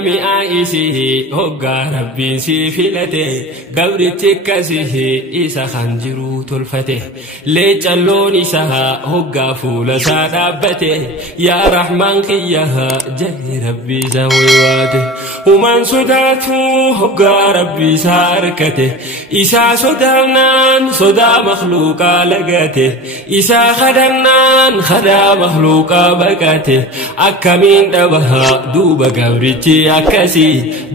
mi'aayisii hoggaa rabbiin si filate gabrichi akkasii isa kan jiru tolfate leecalloon isaa hoggaa fuula isaa dhaabbate yaa rahmaan kiyyaa jalli rabbii isaa waywaate humaan sodaatu hoggaa rabbii isaa harkate isaa sodaannaan sodaa makhluuqaa lagate isaa kadhannaan kadaa makhluuqaa baqate akkamiin dhabaha duuba gabrichi akkasi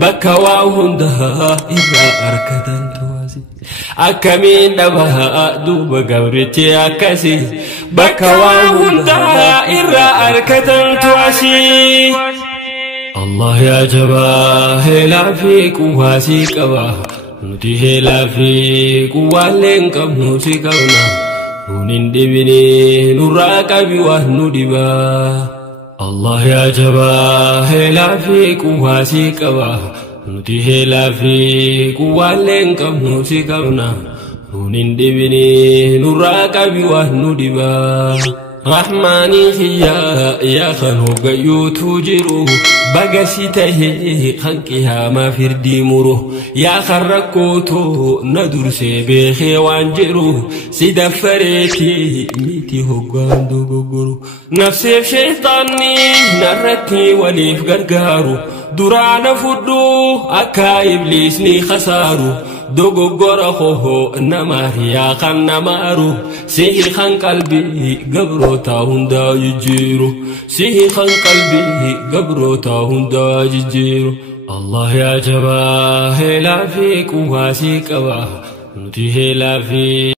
bakka waa hundaa irraa arkatan tuwasi akkamiin dhabaha duuba gabrichi akkasi bakka waa hundaa irraa arkatan tuwasi Allah ya jabaa heelaa fi quwwaasii qaba nuti heelaa fi quwwaaleen qabnu si qabna nunin dhibine nurraa qabi waan nu dhibaa Allah ya jabaa heelaa fi quwwaasii qaba nuti heelaa fi quwwaaleen qabnu si qabna nunin dhibine nurraa qabi waan nu dhibaa Rahmani khiyya ya khanu gayutu jiru bagasi tahe khanki hama firdi muru ya kharrakutu nadurse be khewan jiru sida fareti miti hogandu goguru nafsi shaytani narati walif gargaru durana fudu aka iblis ni khasaru dogogora khoho namari ya khan namaru sihi khan qalbi gabro hunda jijiru sihi khan qalbi gabro hunda jijiru Allah ya jabaa heelaa fi quwwaasii qaba nuti heelaa fi